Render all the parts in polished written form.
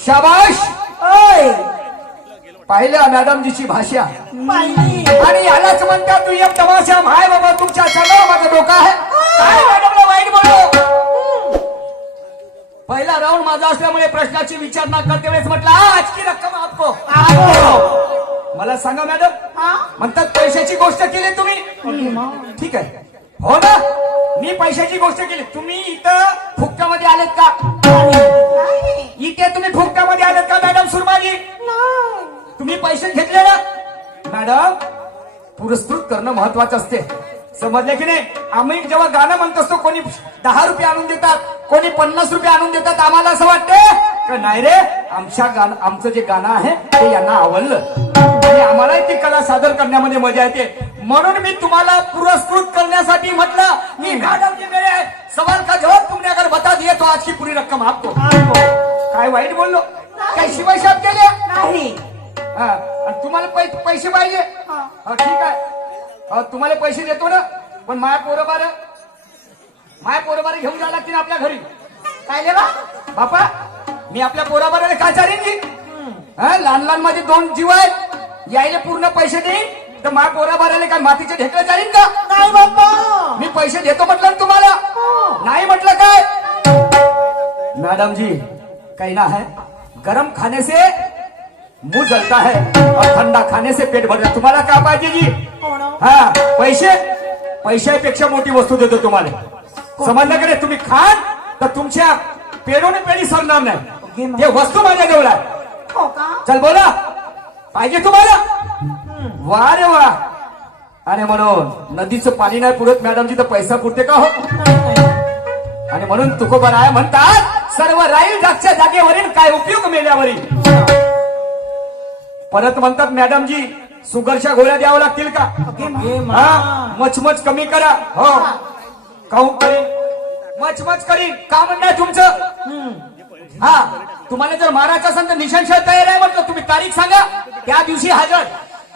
शाबाश. ओय पाहिलं मॅडमजीची भाषा. पाहिली. आणि यालाच म्हणतात तू एक तमाशा. माय बाबा तुमच्या सगळं माझं डोकं आहे. काय मॅडमला वाईट बोललो. पहिला राऊंड माझा असल्यामुळे प्रश्नाची विचारणा करते वेळेस म्हटलं आज की रक्कम आपको. मला सांगा मॅडम, म्हणतात पैशाची गोष्ट केली तुम्ही. ठीक आहे, हो ना, मी पैशाची गोष्ट केली. तुम्ही इथं फुकट्यामध्ये आलेत का? इथे तुम्ही फुकट्यामध्ये आलेत का मॅडम सुरमाजी? तुम्ही पैसे घेतले ना मॅडम. पुरस्कृत करणं महत्वाचं असते, समजले की नाही. आम्ही जेव्हा गाणं म्हणत असतो कोणी 10 रुपये आणून देतात, कोणी 50 रुपये आणून देतात. आम्हाला असं वाटतं का नाही रे, आमचं जे गाणं आहे ते यांना आवडलं आणि आम्हालाही ती कला सादर करण्यामध्ये मजा येते. म्हणून मी तुम्हाला पुरस्कृत करण्यासाठी म्हटलं की मॅडम जी मेरे सवाल का जवाब तुमने अगर बता दिए तो आज की पूरी रक्कम आपको. काय वाईट बोललो? काय शिवाय शाप केले? नाही. आणि तुम्हाला पैसे पाहिजे? ठीक आहे, तुम्हाला पैसे देतो ना. पण माया पोरबार घेऊन जायला लागतील आपल्या घरी. काय लेवा बापा, मी आपल्या पोराबाराला काय चालेल की? लहान लहान माझे 2 जीव आहेत, यायला पूर्ण पैसे देईन तर माझ्या पोराबाराला काय मातीचे ढेकळे चालेल का? नाही बाप्पा. मी पैसे देतो म्हटलं ना तुम्हाला, नाही म्हटलं काय? मैडम जी कहना है गरम खाने से मुंह जलता है और ठंडा खाने से पेट भरता. तुम्हाला काय पाहिजे जी? हा, पैशापेक्षा मोठी वस्तू देतो तुम्हाला. समजलं का नाही? तुम्ही खान तर तुमच्या पेढोने पेढी सरणार नाही. हे वस्तू माझ्या जवळ आहे. हो का? चल बोला, पाहिजे तुम्हाला? वा रे वा. आणि म्हणून नदीचं पाणी नाही पुरत मॅडमजी तर पैसा पुरते का हो? आणि म्हणून तुकोबाराय म्हणतात सर्व राहील जागच्या जागेवरील काय उपयोग मेल्यावरील. परत म्हणतात मॅडमजी सुगरच्या गोळ्या द्याव्या लागतील का? मचमच कमी करा. हो, काहून करीन मचमच करीन, काम नाही तुमचं. हा, तुम्हाला जर मारायचं असेल तर निशाणशाह तयार आहे म्हटलं. तुम्ही तारीख सांगा, त्या दिवशी हजर.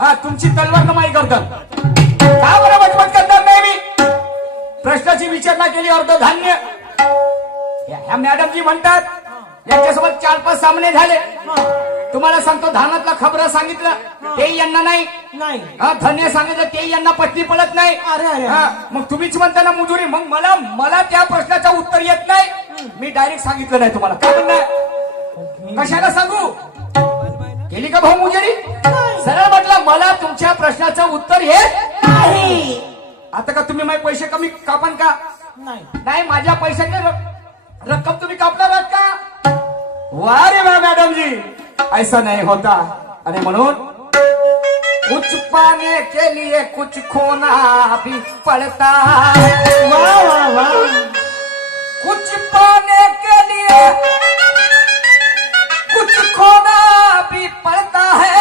हा, तुमची तलवार नमाई करतात. का बरं मचमच करणार नाही मी? प्रश्नाची विचारणा केली अर्ध धान्य. ह्या मॅडमजी म्हणतात यांच्यासोबत 4-5 सामने झाले. तुम्हाला सांगतो धानातला खबर सांगितलं ते यांना नाही. धन्य सांगितलं ते यांना पटली पडत नाही. मग तुम्हीच म्हणता ना मुजुरी. मग मला त्या प्रश्नाचं उत्तर येत नाही. मी डायरेक्ट सांगितलं नाही तुम्हाला. काय म्हणणार? कशाला सांगू? केली का भाऊ मुजुरी? सरळ म्हटलं मला तुमच्या प्रश्नाचं उत्तर येत नाही. आता का तुम्ही माझे पैसे कमी कापण का? नाही, माझ्या पैशाची रक्कम तुम्ही कापणार आहात का? वा रे वा मॅडम जी, ऐसा नहीं होता. आणि म्हणून कुछ पाने के लिए कुछ खोना भी पड़ता है. वाह वाह वाह. कुछ पाने के लिए कुछ खोना भी पड़ता है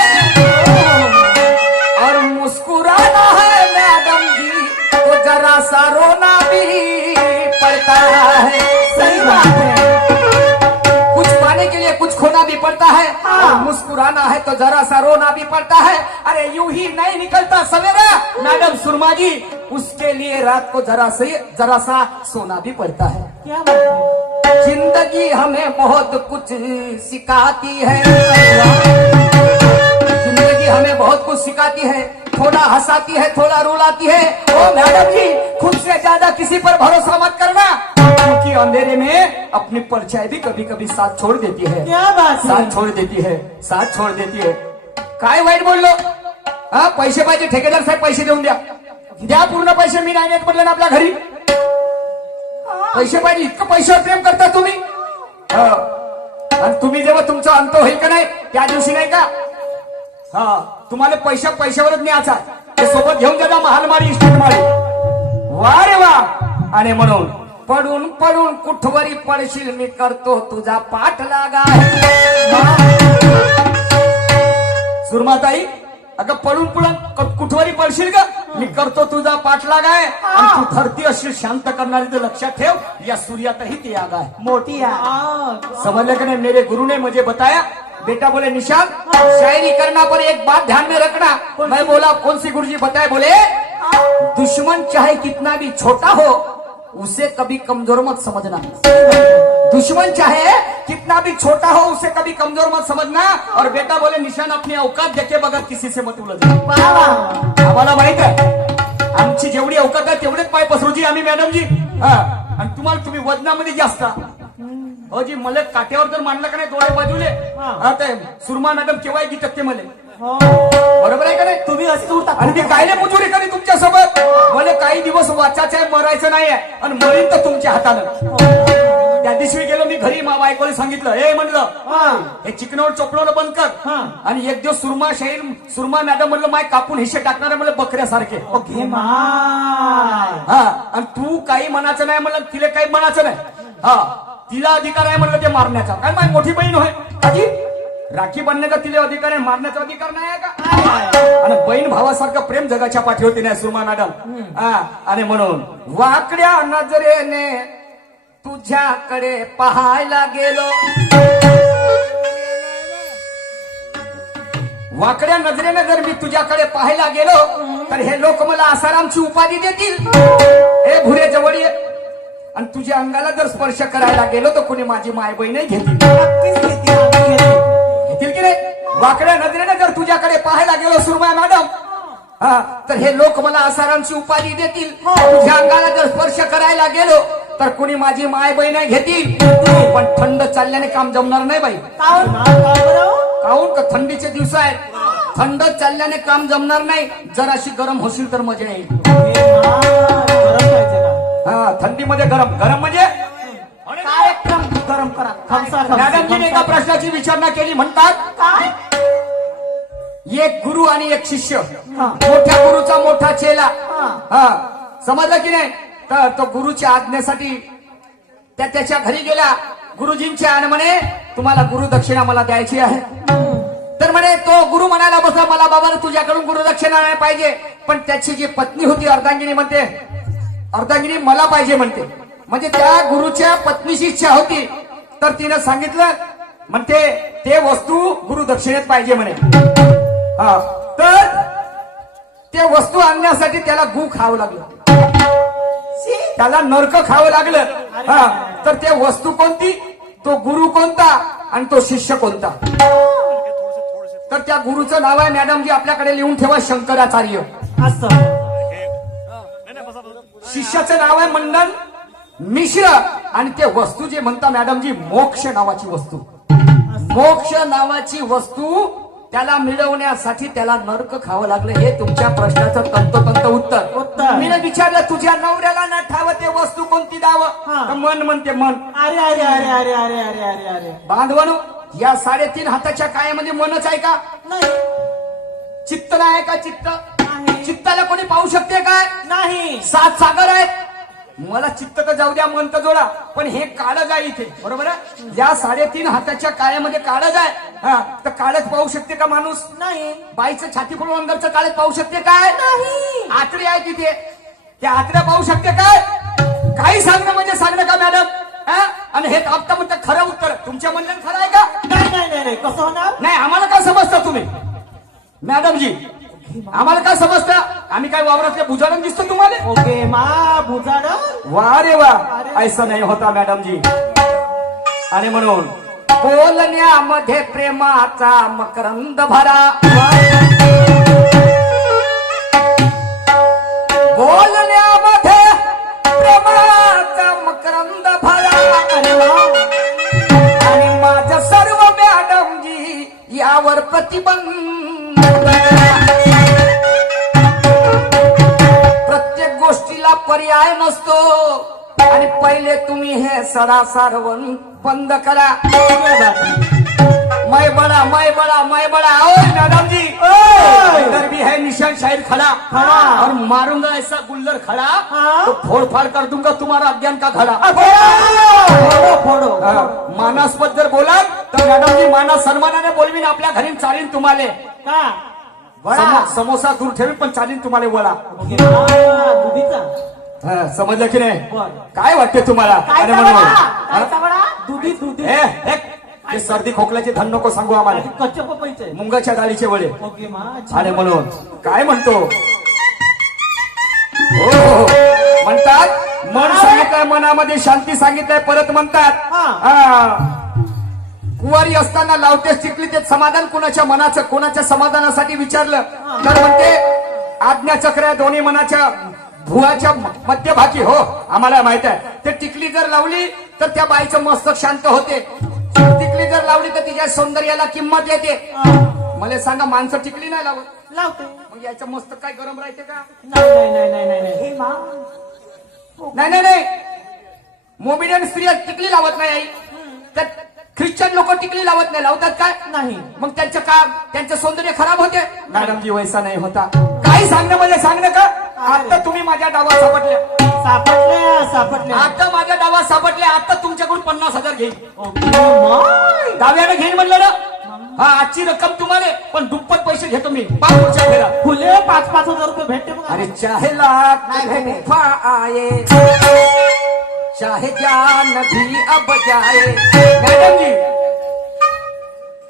और मुस्कुराना है मैडम जी तो जरा सा रोना भी पड़ता है. सही बात है. कुछ पाने के लिए कुछ खोना भी पड़ता है और मुस्कुराना है तो जरा सा रोना भी पड़ता है. अरे यूं ही नहीं निकलता सवेरा मैडम सुरमा जी, उसके लिए रात को जरा सा सोना भी पड़ता है. क्या बात है? जिंदगी हमें बहुत कुछ सिखाती है. जिंदगी हमें बहुत कुछ सिखाती है. थोड़ा हंसाती है, थोड़ा रुलाती है. ओ मैडम जी, खुद से ज्यादा किसी पर भरोसा मत करना, क्योंकि अंधेरे में अपनी परछाई भी कभी कभी साथ छोड़ देती है. क्या बात है? साथ छोड़ देती है. काय वाईट बोललो? हा, पैसे पाहिजे ठेकेदार साहेब, पैसे देऊन द्या पूर्ण पैसे. मी नाही येत म्हटलं ना आपल्या घरी. पैसे पाहिजे, इतकं पैशावर प्रेम करता तुम्ही. आणि तुम्ही जेव्हा तुमचा अंत होईल का नाही त्या दिवशी नाही का, तुम्हाला पैशावरच न्यायचा. ते सोबत घेऊन जा महालमारी इस्टेटमारी. वा रे वा. आणि म्हणून पडून पडून कुठवरी पडशील मी करतो तुझा पाठ लागा. सुरमाताई, अगं पडून पडून कुठवरी पडशील का? मी करतो तुझा पाठ लागाय. आणि तू धरती अशी शांत करणारी तर लक्षात ठेव, या सूर्यातही ती आग आहे. मोठी आहे. समझ लेकिन मेरे गुरु ने मुझे बताया, बेटा बोले निशान शायरी करना पर एक बात ध्यान में रखना. मैं बोला कौन सी गुरुजी बताए? बोले दुश्मन चाहे कितना भी छोटा हो उसे कभी कमजोर मत समझना. दुश्मन चाहे कितना भी छोटा हो उसे कभी कमजोर मत समझना और बेटा बोले निशान अपनी औकात देखे बगैर किसी से मत उलझ आम्हाला माहित आहे आमची जेवढी अवकात आहे तेवढेच पाय पसरूजी आम्ही मॅडम जी हा आणि तुम्हाला तुम्ही वजनामध्ये जास्त हो जी मला काट्यावर जर मांडलं का नाही डोळे बाजूले हा ते सुरमा मॅडम केव्हा की टक्के मला बरोबर आहे का नाही तुम्ही असे उठता आणि मी काय नाही मुजुरी करी तुमच्या सोबत मला काही दिवस वाचायचं आहे मरायचं नाही आहे आणि मरीन तर तुमच्या हातानं त्या दिवशी गेलो मी घरी मा बायकोला सांगितलं हे म्हणलं हे चिकनवर चोपडवलं बंद कर आणि एक दिवस सुरमा मॅडम म्हणलं माय कापून हिशे टाकणार म्हणलं बकऱ्यासारखे ओके मा हा आणि तू काही म्हणायचं नाही म्हणलं तिला काही म्हणायचं नाही हा तिला अधिकार आहे म्हणलं ते मारण्याचा काय माझी मोठी बहीण होय आजी राखी बांधण्याचा तिला अधिकार आहे मारण्याचा अधिकार नाही आहे का आणि बहीण भावासारखं प्रेम जगाच्या पाठी होती नाही सुरमा मॅडम हा आणि म्हणून वाकड्या नजरेने तुझ्याकडे पाहायला गेलो वाकड्या नजरेने जर मी तुझ्याकडे पाहायला गेलो तर हे लोक मला आसारामची उपाधी देतील हे भुरे जवळ ये आणि तुझ्या अंगाला जर स्पर्श करायला गेलो तर कोणी माझी माय बहीण घेतील घेतील की नाही वाकड्या नजरेने जर तुझ्याकडे पाहायला गेलो सुरमया मॅडम हा तर हे लोक मला आसारामची उपाधी देतील तुझ्या अंगाला जर स्पर्श करायला गेलो तर कोणी माझी माय बहीण घेतील पण थंड चालल्याने काम जमणार नाही बाई काहून का थंडीचे दिवस आहेत थंड चालल्याने काम जमणार नाही जराशी गरम होशील तर मजा येईल हा थंडीमध्ये गरम गरम म्हणजे कार्यक्रम गरम करा मॅडमजीने एका प्रश्नाची विचारणा केली म्हणतात एक गुरु आणि एक शिष्य मोठ्या गुरुचा मोठा चेला हा समजलं की नाही तर तो गुरुच्या आज्ञेसाठी त्याच्या घरी गेला गुरुजींच्या आणि म्हणे तुम्हाला गुरु दक्षिणा मला द्यायची आहे तर म्हणे तो गुरु म्हणायला बसला मला बाबा तुझ्याकडून गुरु दक्षिणा नाही पाहिजे पण त्याची जी पत्नी होती अर्धांगिनी म्हणते अर्धांगिनी मला पाहिजे म्हणते म्हणजे त्या गुरुच्या पत्नीची इच्छा होती तर तिनं सांगितलं म्हणते ते वस्तू गुरु दक्षिणेत पाहिजे म्हणे हा तर ते वस्तू आणण्यासाठी त्याला गू खावं लागलं त्याला नरक खावं लागलं हा तर ते वस्तू कोणती तो गुरु कोणता आणि तो शिष्य कोणता तर त्या गुरुचं नाव आहे मॅडम जी आपल्याकडे लिहून ठेवा शंकराचार्य असं शिष्याचं नाव आहे मंडन मिश्र आणि ते वस्तू जे म्हणता मॅडम जी मोक्ष नावाची वस्तू मोक्ष नावाची वस्तू त्याला मिळवण्यासाठी त्याला नरक खावं लागलं हे तुमच्या प्रश्नाचं तंतोतंत उत्तर मी विचारलं तुझ्या नवऱ्याला न ठावं ते वस्तू कोणती द्यावं मन म्हणते मन अरे अरे अरे अरे अरे अरे अरे अरे बांधवानो या 3.5 हाताच्या कायामध्ये मनच आहे का नाही चित्त नाही आहे का चित्त चित्ताला कोणी पाहू शकते काय नाही 7 सागर आहेत मला चित्त तर जाऊ द्या मन तर जोडा पण हे काळज आहे इथे बरोबर आहे या 3.5 हाताच्या काळ्यामध्ये काळज आहे हा तर काळच पाहू शकते का माणूस नाही बाईचं छाती फोडून अंदरचं काळच पाहू शकते काय नाही आतडी आहे तिथे त्या आतड्या पाहू शकते काय काही सांगणं म्हणजे सांगणं का मॅडम आणि हे आता म्हणतं खरं उत्तर तुमच्या म्हणण्यात खरं आहे का नाही नाही नाही कसं होणार नाही आम्हाला काय समजता तुम्ही मॅडम जी आम्हाला काय समजतं आम्ही काय वावरातले बुजाडून दिसतो तुम्हाला ओके मा बुजाड वा रे वा ऐसा नाही होता मॅडम जी आणि म्हणून बोलण्यामध्ये प्रेमाचा मकरंद भरा बोलण्यामध्ये प्रेमाचा मकरंद भरा आणि माझं सर्व मॅडम जी यावर प्रतिबंध प्रत्येक गोष्टीला पर्याय नसतो आणि पहिले तुम्ही हे सडासारवण बंद करा मैं बड़ा ओ मैडम जी इधर भी है निशान शाहिर खड़ा और मारूंगा ऐसा गुल्लर खड़ा तो फोड़ फाड़ कर दूंगा तुम्हारा अज्ञान का घड़ा फोडो मानास्पद जर बोला तर मॅडम जी माना सन्मानाने बोलवीन आपल्या घरी चालीन तुम्हाला का समोसा दूर ठेवी पण चालीन तुम्हाला वळा दुधीचा समजलं की नाही बरं. काय वाटते तुम्हाला अरे दुधी दुधी हे सर्दी खोकल्याचे धन नको सांगू आम्हाला कच्चे पपईचे मुंगाच्या डाळीचे वडे ओके मा आणि म्हणून काय म्हणतो हो म्हणतात मन सांगितलंय, मनामध्ये शांती सांगितलंय, परत म्हणतात हा. हा. कुवारी असताना लावतेस टिकली ते समाधान कुणाच्या मनाचं, कुणाच्या समाधानासाठी विचारलं तर म्हणते आज्ञाचक्र आहे दोन्ही मनाच्या भुवाच्या मध्यभागी. हो आम्हाला माहित आहे. ते टिकली जर लावली तर त्या बाईचं मस्तक शांत होते. टिकली जर लावली तर तिच्या सौंदर्याला किंमत येते. मला सांगा माणसं टिकली नाही लावत, लावते. मग याचं मस्तक काय गरम राहते का? नाही नाही नाही नाही नाही नाही. हे मा नाही नाही नाही. मोमेडियन स्त्रिया टिकली लावत नाही आई. तर ख्रिश्चन लोक टिकली लावत नाही, लावतात काय? नाही. मग त्यांचं सौंदर्य खराब होते. मॅडमजी वैसा नाही होता. काही सांगणं म्हणजे सांगणं का? आता तुम्ही माझ्या डावात सापडल्या, सापडल्या. आता माझ्या डावात सापडल्या. आता तुमच्याकडून 50,000 घेईन. माय. डाव्यानं घेईन म्हणलं ना. हा आजची रक्कम तुम्हाला, पण दुप्पट पैसे घेतो मी. पुढच्या फेरा. फुले 5,000 रुपये भेटते मग. अरे चाहे लाख नाही भेटे. तूफा आए, चाहे जान भी अब जाए. मैडम जी,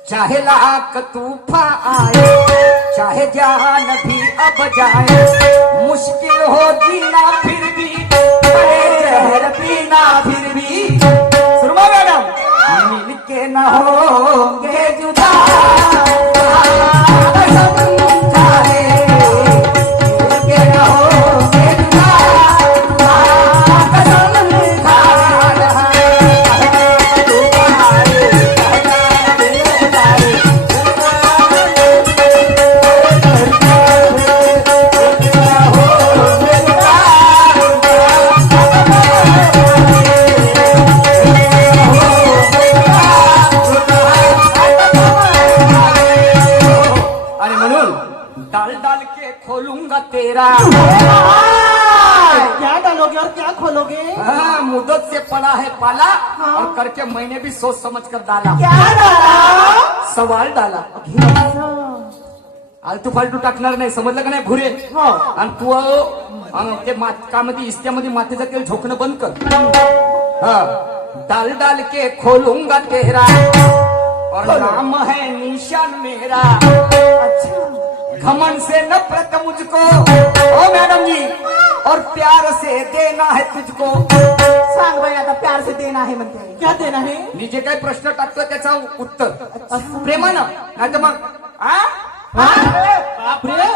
चाहे लाख तूफा आए, चाहे जान भी अब जाए, मुश्किल हो जीना फिर भी, अरे जहर पीना फिर भी. सुरमा मैडम, मिलके न होंगे जुदा, समझाए, मिलके न होंगे जुदा, कसम खा रहा है, तुम्हारे आणि म्हणून डाल डाल के खोलूंगा तेरा. क्या डालोगे और क्या खोलोगे? हाँ, मुद्दत से पड़ा है पाला और करके मैंने भी सोच समझ कर डाला. क्या डाला? सवाल डाला. आलतू फालतू टाकणार नाही, समजलं का नाही भुरे? हो. आणि तू ते कामध्ये इस्त्यामध्ये मातीचं तेल झोकणं बंद कर. हा. डाल डाल के खोलूंगा तेरा और नाम है निशान मेरा. अच्छा. घमंड से नफरत मुझको ओ मैडम जी, और प्यार से देना है तुझको. सांग बाई आता प्यार से देना आहे म्हणते. क्या देना है? मी जे काही प्रश्न टाकतोय त्याचा उत्तर प्रेमानं, नाही तर मग आ? बापरे.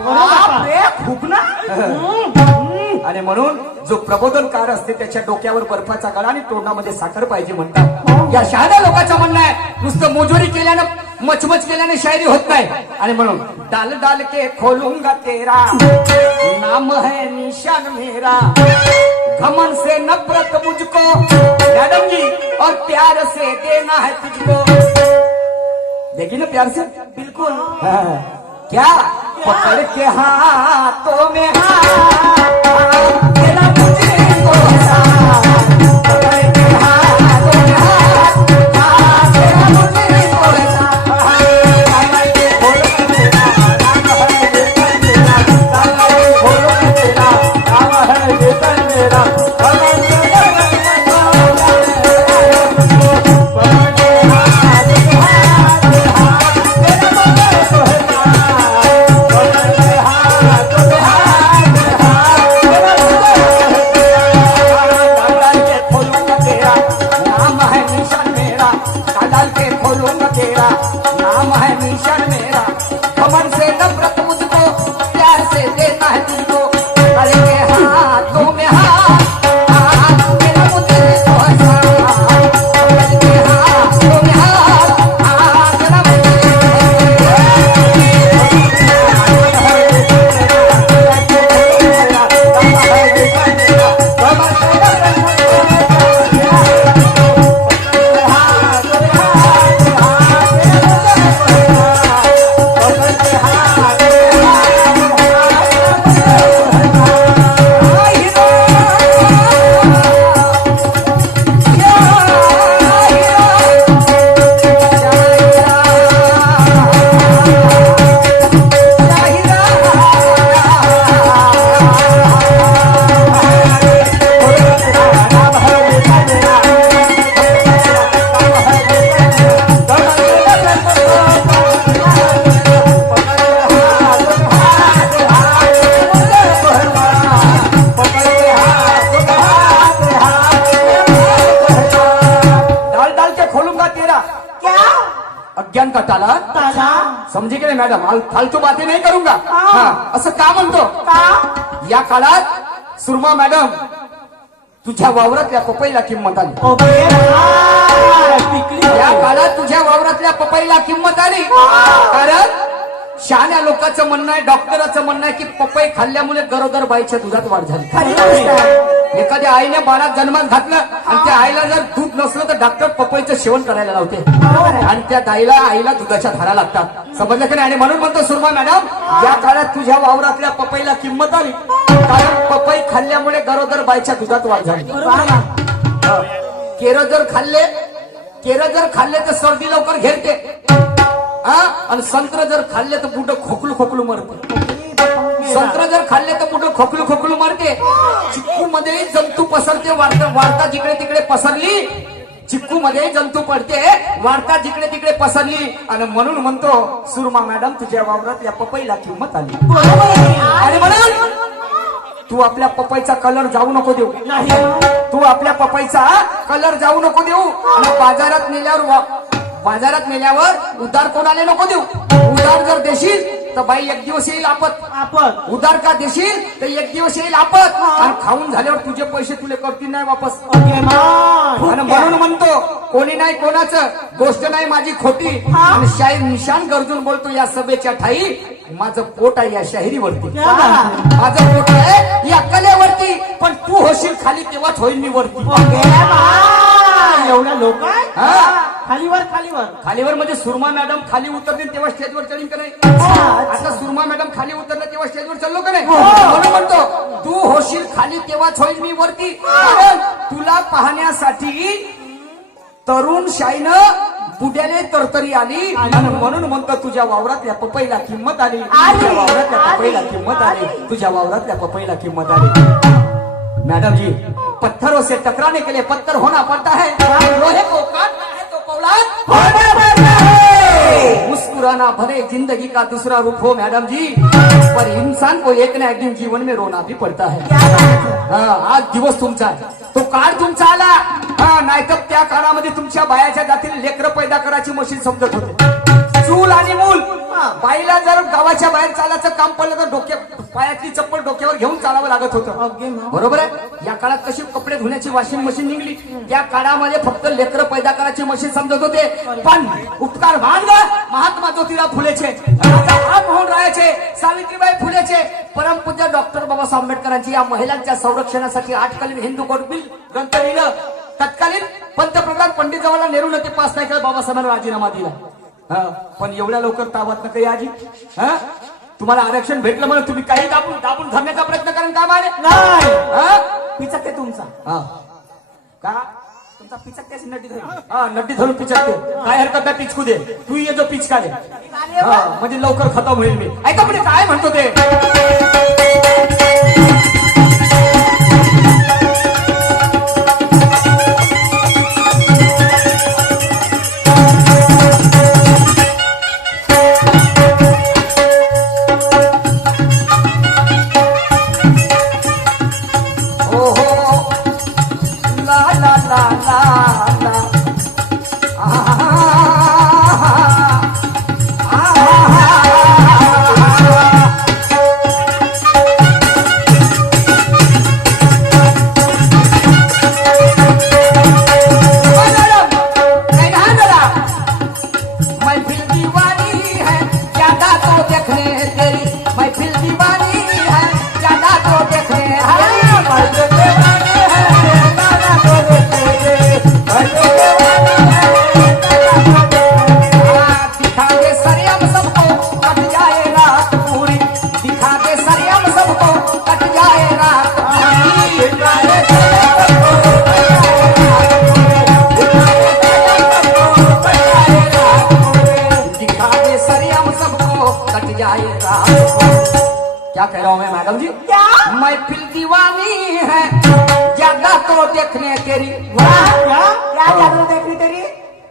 बापरे, खूप ना. आणि म्हणून जो प्रबोधनकार असते त्याच्या डोक्यावर बर्फाचा गळा आणि तोंडामध्ये साखर पाहिजे म्हणतात. या शहाण्या लोकांचं म्हणणं आहे नुसतं मोजोरी केल्यानं, मचमच केल्याने शायरी होत नाही. आणि म्हणून डाल डाल के खोलूंगा तेरा, नाम है निशान मेरा, घमंड से नफरत मुझको मैडम जी, और प्यार से देना है तुझको. देखिए ना प्यार से. बिल्कुल. हाँ. क्या पकड़ के हाथों में हाथ तेरा मुझे को साथ, पकड़ के हाथों में हाथ तेरा मुझे को साथ. कामल के खोलो तेरा नाम है वेतन मेरा, कामल के खोलो तेरा नाम है वेतन मेरा, कमल के तेरा नाम है मिशन मेरा, घमंड से नफरत मुझको, प्यार से देना है तुझको. अरे के हाथों में हाथ, हाथ मेरा मुझे तो साथ, अरे के हाथों में हाथ, हाथ मेरा अज्ञान का ताला ताला समझे की नाही मॅडम फालतू बातें नहीं करूंगा हा, असं का म्हणतो का या काळात सुरमा मॅडम तुझ्या वावरातल्या पपईला किंमत आली अगे मा, पिकली या काळात तुझ्या वावरातल्या पपईला किंमत आली कारण शहाण्या लोकांचं म्हणणं आहे डॉक्टरांचं म्हणणं आहे की पपई खाल्ल्यामुळे गरोदर बाईच्या दुधात वाढ झाली खरी गोष्ट आहे. एखाद्या आईने बाळात जन्मात घातलं आणि त्या आईला जर दूध नसलं तर डॉक्टर पपईचं सेवन करायला लावते बरोबर आहे. आणि त्या आईला दुधाच्या धारा लागतात समजलं की नाही आणि म्हणून म्हणतो सुरमा मॅडम या काळात तुझ्या वावरातल्या पपईला किंमत आली कारण पपई खाल्ल्यामुळे गरोदर बाईच्या दुधात वाढ झाली केरं जर खाल्ले तर सर्दी लवकर घेते आणि संत्र जर खाल्ले तर कुठं खोकलू मरते संत्र जर खाल्ले तर कुठं खोकलू मरते चिक्कू मध्ये जंतू पसरते वाढता जिकडे तिकडे पसरली चिक्कू मध्ये जंतू पडते वाढता जिकडे तिकडे पसरली आणि म्हणून म्हणतो सुरमा मॅडम तुझ्या वावरात या पपईला किंमत आली आणि म्हणून तू आपल्या पपईचा कलर जाऊ नको देऊ नाही तू आपल्या पपईचा कलर जाऊ नको देऊ आणि बाजारात नेल्यावर उधार कोणाला नको देऊ उधार जर देशील तर बाई एक दिवस येईल आपण उधार का देशील तर एक दिवस येईल आणि खाऊन झाल्यावर तुझे पैसे तुले करतील नाही वापस अगे मा, आणि म्हणून म्हणतो कोणी नाही कोणाचं गोष्ट नाही माझी खोटी आणि शाहीर निशान गरजून बोलतो या सभेच्या ठाई माझं पोट आहे या शाहिरीवरती क्या बात आहे? माझं पोट आहे या कलेवरती पण तू होशील खाली तेव्हाच होईल मी वरती अगे मा, एवढ्या लोक हा खालीवर खालीवर म्हणजे सुरमा मॅडम खाली उतरते तेव्हा स्टेजवर चढीन का नाही आता सुरमा मॅडम खाली उतरलं तेव्हा स्टेजवर चाललो का नाही म्हणून म्हणतो तू होशील खाली तेव्हाच होईल मी वरती कारण तुला पाहण्यासाठी तरुण शाईनं बुड्याने तरतरी आली आणि म्हणून म्हणतो तुझ्या वावरातल्या पपईला किंमत आली तुझ्या वावरातल्या पपईला किंमत आली तुझ्या वावरातल्या पपईला किंमत आली मैडम जी पत्थरों से टकराने के लिए पत्थर होना पड़ता है लोहे को काटना है तो पौलाद होना पड़ता है मुस्कुराना भले जिंदगी का दूसरा रूप हो मैडम जी पर इंसान को एक ना एक दिन जीवन में रोना भी पड़ता है आज दिवस तुमचा आहे तो काळ तुमचा आला नाहीतर त्या काळामध्ये तुमच्या बायाच्या जातील लेकरं पैदा करायची मशीन समजत होते चूल आणि मूल बाईला जर गावाच्या बाहेर चालायचं काम पडलं तर पायातली चप्पल डोक्यावर घेऊन चालावं लागत होतं बरोबर आहे या काळात कशी कपडे धुण्याची वॉशिंग मशीन निघली त्या काळामध्ये फक्त लेकरं पैदा करायची मशीन समजत होते पण उपकार मानग महात्मा ज्योतिराव फुलेचे हात होऊन राहायचे सावित्रीबाई फुलेचे परमपूज्य डॉक्टर बाबासाहेब आंबेडकरांची या महिलांच्या संरक्षणासाठी आठकालीन हिंदू कोड बिल ग्रंथ लिहिलं तत्कालीन पंतप्रधान पंडित जवाहरलाल नेहरूने ते पास नाही केलं बाबासाहेबांना राजीनामा दिला पण एवढ्या लवकर तावत ना काही आजी तुम्हाला आरक्षण भेटलं म्हणून तुम्ही काही दाबून धरण्याचा प्रयत्न करून का मारे नाही पिचकते तुमचा का तुमचा पिचकते नटी धरून नड्डी धरून पिचकते काय हरकत नाही पिचकू दे तू ये जो पिचका दे म्हणजे लवकर खतम होईल मी ऐका पण काय म्हणतो ते क्या कह रहा हूं मैं मैडम जी क्या महफिल दीवानी है ज्यादा तो देखने तेरी क्या जादू देखनी तेरी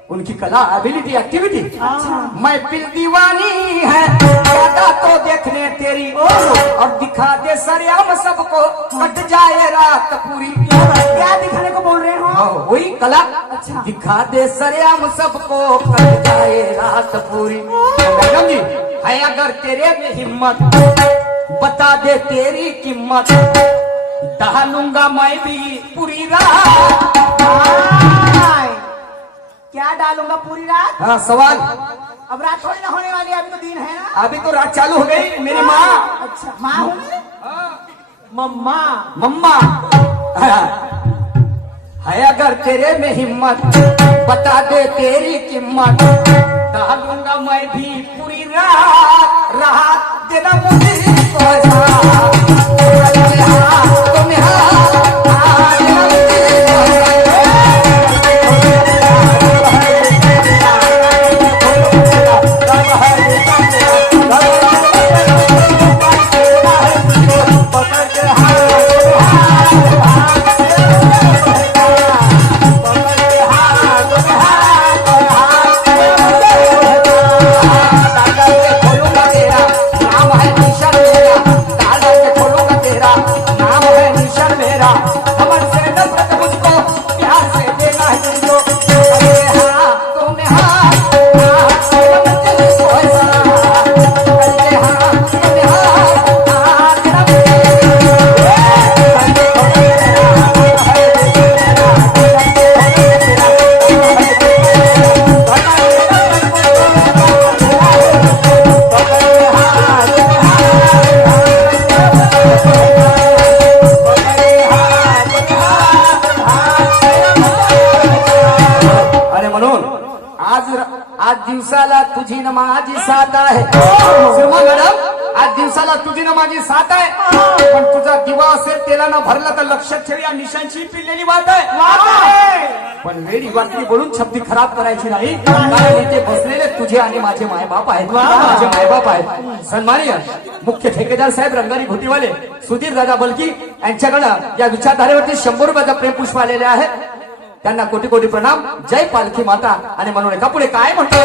उनकी कला एबिलिटी एक्टिविटी महफिल दीवानी है ज्यादा तो देखने तेरी और दिखा दे सरेआम सबको कट जाए रात पूरी। क्या दिखाने को बोल रहे हो? वही कला। अच्छा दिखा दे सरेआम सबको कट जाए रात पूरी। मैडम जी है अगर तेरे में हिम्मत बता दे तेरी कीमत डालूंगा मैं भी पूरी रात। क्या डालूंगा पूरी रात? हाँ सवाल। अब रात थोड़ी ना होने वाली है, अभी तो दिन है ना। अभी तो रात चालू हो गई मेरी माँ। अच्छा माँ होंगी? मम्मा मम्मा है अगर तेरे में हिम्मत बता दे तेरी कीमत डालूंगा मैं भी पूरी रात। रात देना मुझे आज दिवसाला तुझी नमाजी साथ आहे। सुरमा मॅडम आज दिवसाला तुझी नमाजी साथ आहे पण तुझा दिवा असेल तेलानं भरला तर लक्षात ठेव या निशांची पिल्लेली वाट आहे। पण वेळी वाटली बोलून शब्दी खराब करायची नाही कारण इथे बसलेले तुझे आणि माझे मायबाप आहेत। माझे मायबाप आहेत। सन्माननीय मुख्य ठेकेदार साहेब रंगारी घोटीवाले सुधीर दादा बलकी यांच्याकडे या विचारधारेवरती 100 रुपयाचा प्रेमपुष्प आलेले आहे। त्यांना कोटी कोटी प्रणाम। जय पालखी माता। आणि म्हणून एका पुढे काय म्हणतो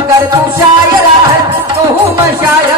अगर तू शायर है तो हूँ मैं शायर